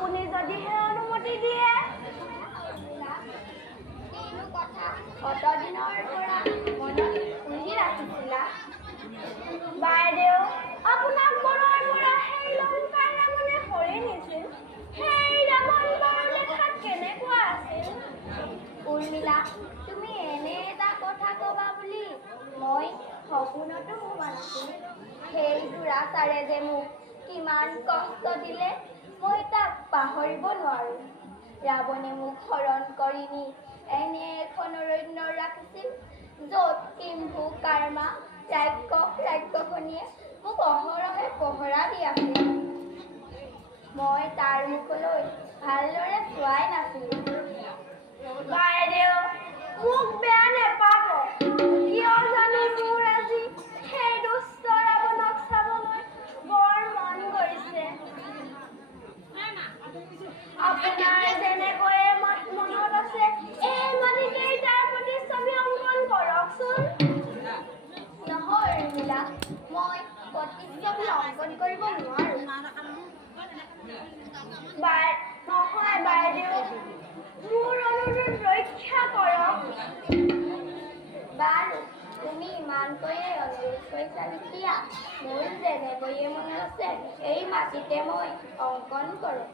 আপুনি যদিহে অনুমতি দিয়ে। কিনো কথা অত দিনৰ পৰা মনত পুহি ৰাখিছিলা? বাইদেউ, আপোনাক মনৰ পৰা সেই লংকাৰ ৰাৱণে হৰি নিছিল। সেই ৰাৱণ বৰ দেখাত কেনেকুৱা আছিল? উৰ্মিলা, তুমি এনে এটা কথা কবা বুলি মই সপোনতো ভবা নাছিলো। সেই দুৰাচাৰে যে মোক কিমান কষ্ট দিলে মই তাক পাহৰিব নোৱাৰো। ৰাৱণে মোক হৰণ কৰি নি এনে এখন অৰণ্যত ৰাখিছিল, য'ত কিম্ভু কাৰ্মা ৰাক্ষসনীয়ে মোক অহৰহে পহৰা দি আছিল। মই তাৰ মুখলৈ ভালদৰে চোৱাই নাছিলো। বাইদেউ, মোক বেয়া নেপাব। কিয় জানো মোৰ আজি সেই দুষ্ট ৰাৱণক চাবলৈ বৰ মন গৈছে। আপোনাৰ যেনেকৈ মনত আছে, এই মাটিতেই তাৰ প্ৰতিচ্ছবি অংকন কৰকচোন। নহয় উৰ্মিলা, মই প্ৰতিচ্ছবি অংকন কৰিব নোৱাৰো। নহয় বাইদেউ, মোৰ অনুৰোধ ৰক্ষা কৰক। বাৰু, তুমি ইমানকৈয়ে অনুৰোধ কৰিছা যেতিয়া মোৰ যেনেকৈয়ে মনত আছে এই মাটিতে মই অংকন কৰোঁ।